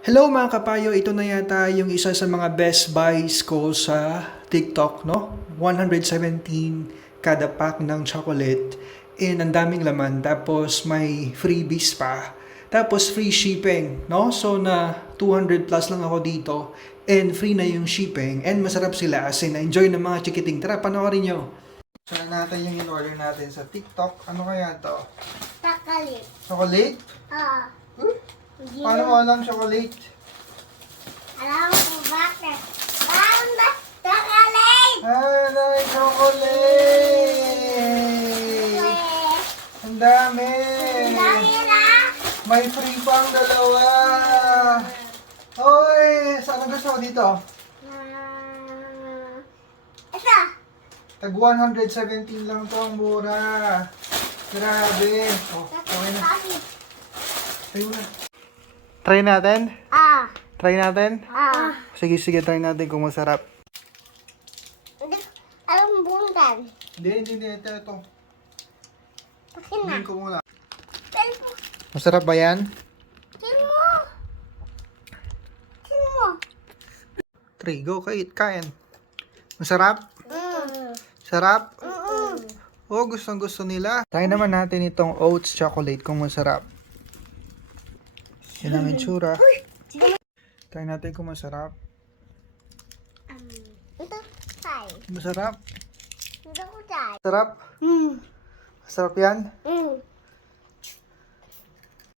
Hello mga kapayo, ito na yata yung isa sa mga best buys ko sa TikTok, no? 117 kada pack ng chocolate and ang daming laman. Tapos may freebies pa. Tapos free shipping, no? So na 200 plus lang ako dito and free na yung shipping and masarap sila as in enjoy ng mga chikiting. Tara, panoorin nyo. So natin yung in-order natin sa TikTok. Ano kaya to? Chocolate. Chocolate? Paano mo alam chocolate? Alam ko bakit. Alam ba? Chocolate! Ay, chocolate! Ang dami! Dami na! May free pang dalawa! Hoy! Saan ang gusto mo dito? Ito. Tag 117 lang to, ang mura. Grabe. Oh, okay na. Tayo na. Try natin? Try natin? Sige, try natin kung masarap. Alam bundan. Hindi. Ito. Pakin na. Tingin ko muna. Pero, Masarap ba yan? kin mo. Kin mo. 3, go, kain. Masarap? Sarap? Oh, gustong-gusto nila. Try naman natin itong oats chocolate kung masarap. Yan ang itsura. Try natin kung masarap. Ito, tay. Masarap? Ito ko tay. Sarap? Masarap yan?